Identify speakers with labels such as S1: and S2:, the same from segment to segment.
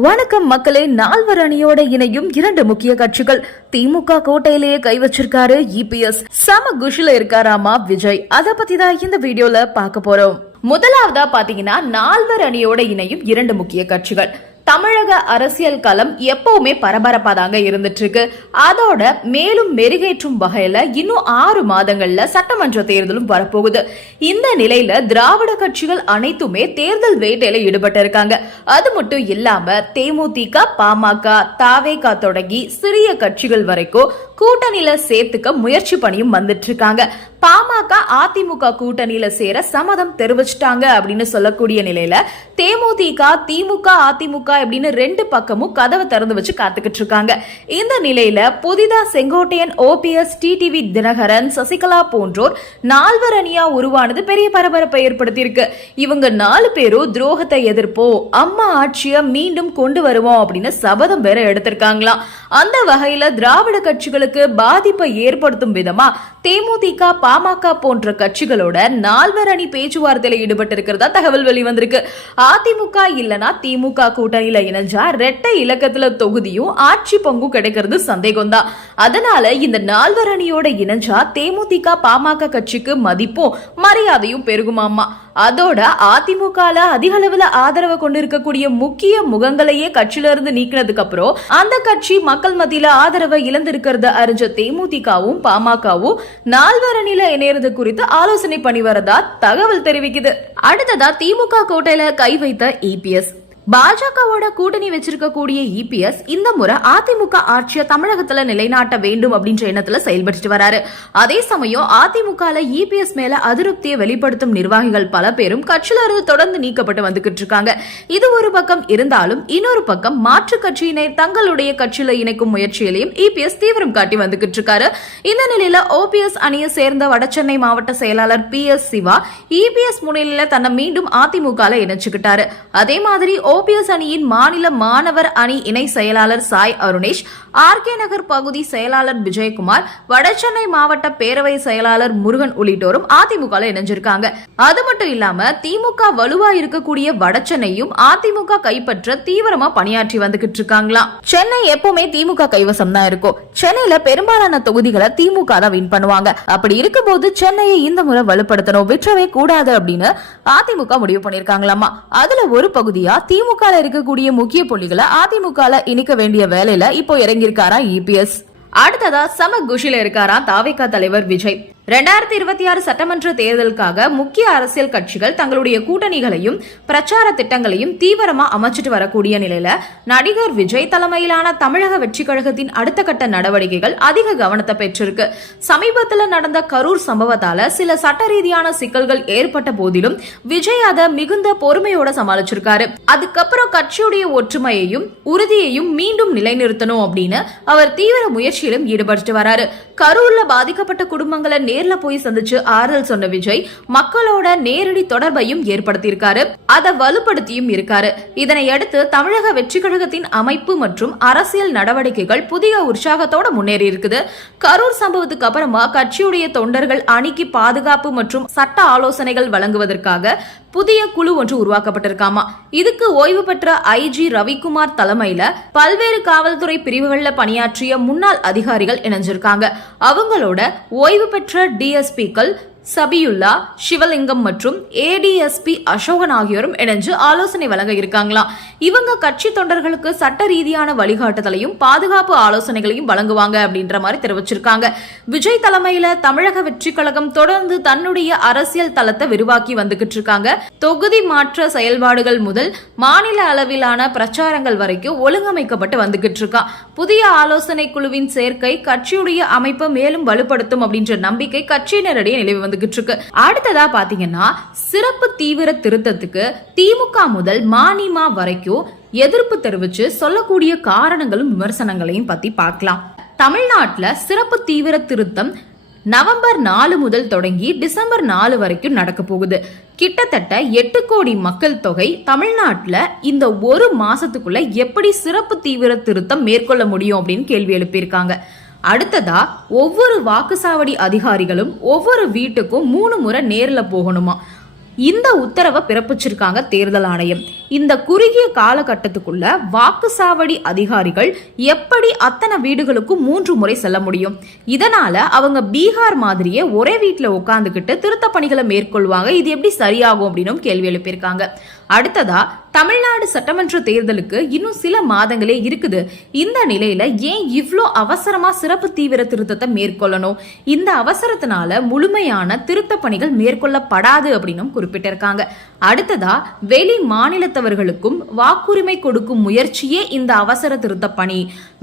S1: வணக்கம் மக்களே நால்வர் அணியோட இணையும் இரண்டு முக்கிய கட்சிகள். திமுக கோட்டையிலேயே கை வச்சிருக்காரு இபிஎஸ் சம குஷில இருக்காராமா விஜய்? அத பத்தி தான் இந்த வீடியோல பார்க்க போறோம். முதலாவதா பாத்தீங்கன்னா நால்வர் அணியோட இணையும் இரண்டு முக்கிய கட்சிகள். தமிழக அரசியல் களம் எப்பவுமே பரபரப்பா தாங்க இருந்துட்டு இருக்கு அதோட மேலும் மெருகேற்றும் வகையில இன்னும் ஆறு மாதங்கள்ல சட்டமன்ற தேர்தலும் வரப்போகுது. இந்த நிலையில திராவிட கட்சிகள் அனைத்துமே தேர்தல் வேட்டையில ஈடுபட்டு இருக்காங்க அது மட்டும் இல்லாம தேமுதிக பாமக தாவேகா தொடங்கி சிறிய கட்சிகள் வரைக்கும் கூட்டணியில சேர்த்துக்க முயற்சி பண்ணியும் வந்துட்டு இருக்காங்க பாமக அதிமுக கூட்டணியில சேர சம்மதம் தெரிவிச்சிட்டாங்க அப்படின்னு சொல்லக்கூடிய நிலையில தேமுதிக திமுக அதிமுக அப்படின்னு ரெண்டு பக்கமும் கதவை திறந்து வச்சு காத்துக்கிட்டு இருக்காங்க. இந்த நிலையில புதிதா செங்கோட்டையன் ஓபிஎஸ் டிடிவி தினகரன் சசிகலா போன்றோர் நால்வர் அணியா உருவானது பெரிய பரபரப்பை ஏற்படுத்தியிருக்கு. இவங்க நாலு பேரும் துரோகத்தை எதிர்ப்போம் அம்மா ஆட்சியை மீண்டும் கொண்டு வருவோம் அப்படின்னு சபதம் வேற எடுத்திருக்காங்களாம். அந்த வகையில திராவிட கட்சிகளுக்கு பாதிப்பை ஏற்படுத்தும் விதமா தேமுதிக பாமக போன்ற கட்சிகளோட நால்வர் அணி பேச்சுவார்த்தையில ஈடுபட்டிருக்கிறதா தகவல் வெளிவந்திருக்கு. அதிமுக இல்லனா திமுக கூட்டணியில இணைஞ்சா ரெட்டை இலக்கத்துல தொகுதியும் ஆட்சி பங்கும் கிடைக்கிறது சந்தேகம் தான் அதனால இந்த நால்வர் அணியோட இணைஞ்சா தேமுதிக பாமக கட்சிக்கு மதிப்பும் மரியாதையும் பெருகுமாமா அதோட அதிமுகல அதிக அளவுல ஆதரவு கொண்டிருக்கக்கூடிய முக்கிய முகங்களையே கட்சியில இருந்து நீக்கினதுக்கு அப்புறம் அந்த கட்சி மக்கள் மத்தியில ஆதரவை இழந்திருக்கிறத அறிஞ்ச தேமுதிகவும் பாமகவும் நால்வரணில இணையறது குறித்து ஆலோசனை பண்ணி வரதா தகவல் தெரிவிக்குது. அடுத்ததா திமுக கோட்டையில கை வைத்த இபிஎஸ் பாஜகவோட கூட்டணி வச்சிருக்கக்கூடிய இபிஎஸ் இந்த முறை அதிமுக ஆட்சியை தமிழகத்துல நிலைநாட்ட வேண்டும் அப்படின்ற எண்ணத்துல செயல்பட்டு வராரு. அதே சமயம் அதிமுகல இபிஎஸ் மேல அதிருப்தியை வெளிப்படுத்தும் நிர்வாகிகள் பல பேரும் கட்சியில இருந்து தொடர்ந்து நீக்கப்பட்டு வந்துகிட்டு இருக்காங்க. இது ஒரு பக்கம் இருந்தாலும் இன்னொரு பக்கம் மாற்று கட்சியினை தங்களுடைய கட்சியில இணைக்கும் முயற்சியிலையும் இபிஎஸ் தீவிரம் காட்டி வந்துகிட்டு இருக்காரு. இந்த நிலையில ஓபிஎஸ் அணியை சேர்ந்த வடசென்னை மாவட்ட செயலாளர் பி எஸ் சிவா இபிஎஸ் முன்னிலையில தன்னை மீண்டும் அதிமுகல இணைச்சுக்கிட்டாரு. அதே மாதிரி ஓபிஎஸ் அணியின் மாநில மாணவர் அணி இணை செயலாளர் சாய் அருணேஷ் ஆர் கே நகர் பகுதி செயலாளர் விஜயகுமார் வடசென்னை மாவட்ட பேரவை செயலாளர் முருகன் உள்ளிட்டோரும் அதிமுக இணைஞ்சிருக்காங்க. அது மட்டும் இல்லாம திமுக வலுவா இருக்கக்கூடிய வடசென்னையும் அதிமுக கைப்பற்ற தீவிரமா பணியாற்றி வந்துகிட்டு இருக்காங்களாம். சென்னை எப்பவுமே திமுக கைவசம் தான் இருக்கும். சென்னையில பெரும்பாலான தொகுதிகளை திமுக தான் வின் பண்ணுவாங்க. அப்படி இருக்கும்போது சென்னையை இந்த முறை வலுப்படுத்தணும் விற்றவே கூடாது அப்படின்னு அதிமுக முடிவு பண்ணிருக்காங்களாமா அதுல ஒரு பகுதியா திமுக இருக்கக்கூடிய முக்கிய புள்ளிகளை அதிமுக இணைக்க வேண்டிய வேலையில இப்போ இறங்கியிருக்காரா இபிஎஸ் அடுத்ததா சம குஷில இருக்காரா தாவேகா தலைவர் விஜய். ரெண்டாயிரத்தி இருபத்தி ஆறு சட்டமன்ற தேர்தலுக்காக முக்கிய அரசியல் கட்சிகள் தங்களுடைய கூட்டணிகளையும் பிரச்சார திட்டங்களையும் தீவிரமா அமைச்சிட்டு வரக்கூடிய நிலையில நடிகர் விஜய் தலைமையிலான தமிழக வெற்றி கழகத்தின் அடுத்த கட்ட நடவடிக்கைகள் அதிக கவனத்தை பெற்றிருக்கு. சமீபத்தில் நடந்த கரூர் சம்பவத்தால சில சட்ட ரீதியான சிக்கல்கள் ஏற்பட்ட போதிலும் விஜய் அதை மிகுந்த பொறுமையோட சமாளிச்சிருக்காரு. அதுக்கப்புறம் கட்சியுடைய ஒற்றுமையையும் உறுதியையும் மீண்டும் நிலைநிறுத்தணும் அப்படின்னு அவர் தீவிர முயற்சியிலும் ஈடுபட்டு வராரு. கரூர்ல பாதிக்கப்பட்ட குடும்பங்களை நேர்ல போய் சந்திச்சு ஆறுதல் சொன்ன விஜய் மக்களோட நேரடி தொடர்பையும் ஏற்படுத்தியிருக்காரு. அதை வலுப்படுத்தியும் இருக்காரு. இதனையடுத்து தமிழக வெற்றி கழகத்தின் அமைப்பு மற்றும் அரசியல் நடவடிக்கைகள் புதிய உற்சாகத்தோட முன்னேறி இருக்குது. கரூர் சம்பவத்துக்கு அப்புறமா கட்சியுடைய தொண்டர்கள் அணிக்கு பாதுகாப்பு மற்றும் சட்ட ஆலோசனைகள் வழங்குவதற்காக புதிய குழு ஒன்று உருவாக்கப்பட்டிருக்காமா? இதுக்கு ஓய்வு பெற்ற ஐஜி ரவிக்குமார் தலைமையில பல்வேறு காவல்துறை பிரிவுகளில் பணியாற்றிய முன்னாள் அதிகாரிகள் இணைஞ்சிருக்காங்க. அவங்களோட ஓய்வு பெற்ற டிஎஸ்பிக்கள் சபியுல்லா சிவலிங்கம் மற்றும் ஏடிஎஸ்பி அசோகன் ஆகியோரும் இணைஞ்சு ஆலோசனை வழங்க இருக்காங்களாம் இவங்க கட்சி தொண்டர்களுக்கு சட்ட ரீதியான வழிகாட்டுதலையும் பாதுகாப்பு ஆலோசனைகளையும் வழங்குவாங்க அப்படின்ற மாதிரி தெரிவிச்சிருக்காங்க. விஜய் தலைமையில தமிழக வெற்றி கழகம் தொடர்ந்து தன்னுடைய அரசியல் தளத்தை விரிவாக்கி வந்துகிட்டு இருக்காங்க. தொகுதி மாற்ற செயல்பாடுகள் முதல் மாநில அளவிலான பிரச்சாரங்கள் வரைக்கும் ஒழுங்கமைக்கப்பட்டு வந்துகிட்டு இருக்கா. புதிய ஆலோசனை குழுவின் சேர்க்கை கட்சியுடைய அமைப்பை மேலும் வலுப்படுத்தும் அப்படின்ற நம்பிக்கை கட்சியினரிடையே நிலவி வந்துகிட்டு இருக்கு அடுத்ததா பாத்தீங்கன்னா சிறப்பு தீவிர திருத்தத்துக்கு திமுக முதல் மானிமா வரைக்கும் எதிர்ப்பு தெரிவிச்சு சொல்லக்கூடிய காரணங்களும் விமர்சனங்களையும் பத்தி பார்க்கலாம். தமிழ்நாட்டில் சிறப்பு தீவிர திருத்தம் நவம்பர் நாலு முதல் தொடங்கி டிசம்பர் நாலு வரைக்கும் நடக்க போகுது. கிட்டத்தட்ட எட்டு கோடி மக்கள் தொகை தமிழ்நாட்டில் இந்த ஒரு மாசத்துக்குள்ள எப்படி சிறப்பு தீவிர திருத்தம் மேற்கொள்ள முடியும் அப்படின்னு கேள்வி எழுப்பியிருக்காங்க. அடுத்ததா ஒவ்வொரு வாக்குச்சாவடி அதிகாரிகளும் ஒவ்வொரு வீட்டுக்கும் மூணு முறை நேரில் போகணுமா? இந்த உத்தரவை பிறப்பிச்சிருக்காங்க தேர்தல் ஆணையம். இந்த குறுகிய காலகட்டத்துக்குள்ள வாக்குச்சாவடி அதிகாரிகள் எப்படி அத்தனை வீடுகளுக்கும் மூன்று முறை செல்ல முடியும்? இதனால அவங்க பீகார் மாதிரியே ஒரே வீட்டில் உட்காந்துக்கிட்டு திருத்த பணிகளை மேற்கொள்வாங்க. இது எப்படி சரியாகும் அப்படின்னு கேள்வி எழுப்பியிருக்காங்க. அடுத்ததா தமிழ்நாடு சட்டமன்ற தேர்தலுக்கு இன்னும் சில மாதங்களே இருக்குது. இந்த நிலையில ஏன் இவ்வளோ அவசரமா சிறப்பு தீவிர திருத்தத்தை மேற்கொள்ளணும்? இந்த அவசரத்தினால முழுமையான திருத்த பணிகள் மேற்கொள்ளப்படாது அப்படின்னும் குறிப்பிட்டிருக்காங்க. அடுத்ததா வெளி மாநிலத்தை மாநிலத்தவர்களுக்கும் வாக்குரிமை கொடுக்கும் முயற்சியே இந்த அவசர திருத்த பணி.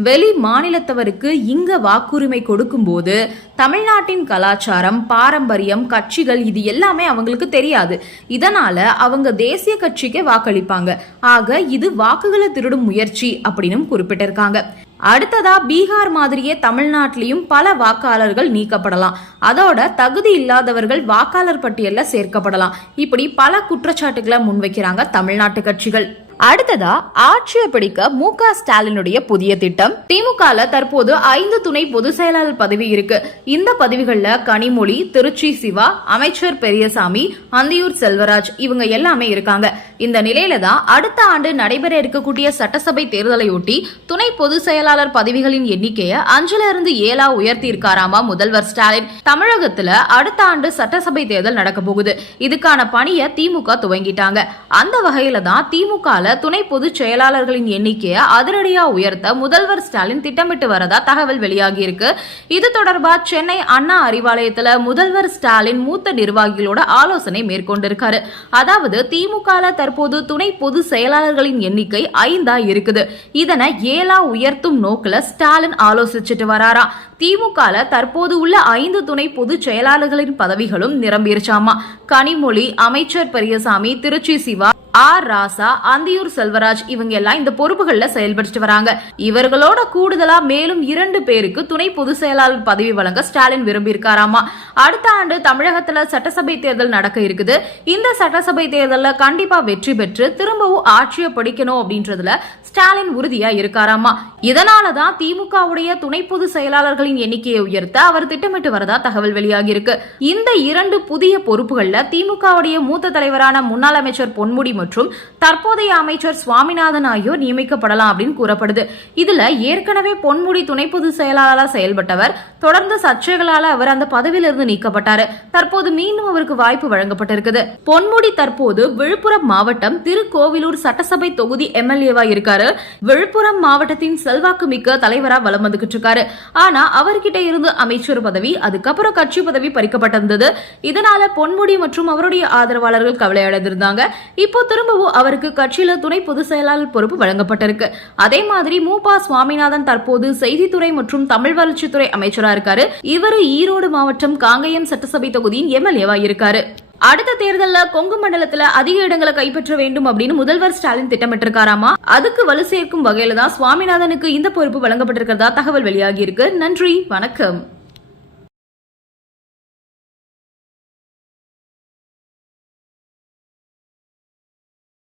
S1: வெளி மாநிலத்தவருக்கு இங்க வாக்குரிமை கொடுக்கும்போது தமிழ்நாட்டின் கலாச்சாரம் பாரம்பரியம் கட்சிகள் இது எல்லாமே அவங்களுக்கு தெரியாது. இதனால அவங்க தேசிய கட்சிக்கு வாக்களிப்பாங்க. ஆக இது வாக்குகளை திருடும் முயற்சி அப்படின்னு குறிப்பிட்டிருக்காங்க. அடுத்ததா பீகார் மாதிரியே தமிழ்நாட்டிலையும் பல வாக்காளர்கள் நீக்கப்படலாம். அதோட தகுதி இல்லாதவர்கள் வாக்காளர் பட்டியலில் சேர்க்கப்படலாம். இப்படி பல குற்றச்சாட்டுகளை முன்வைக்கிறாங்க தமிழ்நாட்டு கட்சிகள். அடுத்ததா ஆட்சியை பிடிக்க மு க ஸ்டாலினுடைய புதிய திட்டம். திமுகல தற்போது ஐந்து துணை பொதுச் செயலாளர் பதவி இருக்கு. இந்த பதவிகள்ல கனிமொழி திருச்சி சிவா அமைச்சர் பெரியசாமி அந்தியூர் செல்வராஜ் இவங்க எல்லாமே இருக்காங்க. இந்த நிலையில தான் அடுத்த ஆண்டு நடைபெற இருக்கக்கூடிய சட்டசபை தேர்தலையொட்டி துணை பொதுச் செயலாளர் பதவிகளின் எண்ணிக்கையை அஞ்சுல இருந்து ஏழா உயர்த்தி இருக்காராமா முதல்வர் ஸ்டாலின். தமிழகத்துல அடுத்த ஆண்டு சட்டசபை தேர்தல் நடக்க போகுது. இதுக்கான பணியை திமுக துவங்கிட்டாங்க. அந்த வகையில தான் திமுகல துணை பொதுச் செயலாளர்களின் எண்ணிக்கையை அதிரடியா உயர்த்த முதல்வர் ஸ்டாலின் திட்டமிட்டு வரதா தகவல் வெளியாகியிருக்கு. இது தொடர்பா சென்னை அண்ணா அறிவாலயத்துல முதல்வர் ஸ்டாலின் மூத்த நிர்வாகிகளோட ஆலோசனை மேற்கொண்டிருக்காரு. அதாவது திமுக தற்போது துணை பொதுச் செயலாளர்களின் எண்ணிக்கை ஐந்தா இருக்குது. இதனை ஏழா உயர்த்தும் நோக்கில ஸ்டாலின் ஆலோசிச்சுட்டு வராரா. திமுக தற்போது உள்ள ஐந்து துணை பொதுச் செயலாளர்களின் பதவிகளும் நிரம்பிருச்சாமா. கனிமொழி அமைச்சர் பெரியசாமி திருச்சி சிவா ஆர். ராசா அந்தியூர் செல்வராஜ் இவங்க எல்லாம் இந்த பொறுப்புகள்ல செயல்பட்டு வராங்க. இவர்களோட கூடுதலா மேலும் இரண்டு பேருக்கு துணை பொதுச் செயலாளர் பதவி வழங்க ஸ்டாலின் விரும்பி இருக்காராமா அடுத்த ஆண்டு தமிழகத்துல சட்டசபை தேர்தல் நடக்க இருக்குது. இந்த சட்டசபை தேர்தலில் கண்டிப்பா வெற்றி பெற்று திரும்பவும் ஆட்சியை பிடிக்கணும் அப்படின்றதுல ஸ்டாலின் உறுதியா இருக்காராமா. இதனாலதான் திமுகவுடைய துணை பொதுச் செயலாளர்களின் எண்ணிக்கையை உயர்த்த அவர் திட்டமிட்டு வரதா தகவல் வெளியாகி இருக்கு இந்த இரண்டு புதிய பொறுப்புகள்ல திமுகவுடைய மூத்த தலைவரான முன்னாள் அமைச்சர் பொன்முடி மற்றும் தற்போதைய அமைச்சர் சுவாமிநாதன் ஆகியோர் நியமிக்கப்படலாம் அப்படின்னு கூறப்படுது. இதுல ஏற்கனவே பொன்முடி துணை பொதுச் செயலாளராக செயல்பட்டவர் தொடர்ந்து சர்ச்சைகளால அவர் அந்த பதவியிலிருந்து நீக்கப்பட்டார். தற்போது மீண்டும் அவருக்கு வாய்ப்பு வழங்கப்பட்டிருக்குது. பொன்முடி தற்போது விழுப்புரம் மாவட்டம் திருக்கோவிலூர் சட்டசபை தொகுதி எம்எல்ஏவா இருக்காரு. விழுப்புரம் மாவட்டத்தின் செல்வாக்கு மிக்க தலைவரா வலம் வந்துகிட்டு இருக்காரு. ஆனா அவர்கிட்ட இருந்து அமைச்சர் பதவி அதுக்கப்புறம் கட்சி பதவி பறிக்கப்பட்டிருந்தது. இதனால பொன்முடி மற்றும் அவருடைய ஆதரவாளர்கள் கவலை அடைந்திருந்தாங்க இப்போ திரும்பவும் அவருக்கு கட்சியில துணை பொதுச் செயலாளர் பொறுப்பு வழங்கப்பட்டிருக்கு. அதே மாதிரி மு சுவாமிநாதன் தற்போது செய்தித்துறை மற்றும் தமிழ் வளர்ச்சித்துறை அமைச்சரா இருக்காரு. இவரு ஈரோடு மாவட்டம் காங்கயம் சட்டசபை தொகுதியின் எம்எல்ஏவா இருக்காரு. அடுத்த தேர்தல்ல கொங்கு மண்டலத்துல அதிக இடங்களை கைப்பற்ற வேண்டும் அப்படின்னு முதல்வர் ஸ்டாலின் திட்டமிட்டிருக்காராமா? அதுக்கு வலு சேர்க்கும் வகையில தான் சுவாமிநாதனுக்கு இந்த பொறுப்பு வழங்கப்பட்டிருக்கிறதா தகவல் வெளியாகி இருக்கு நன்றி வணக்கம்.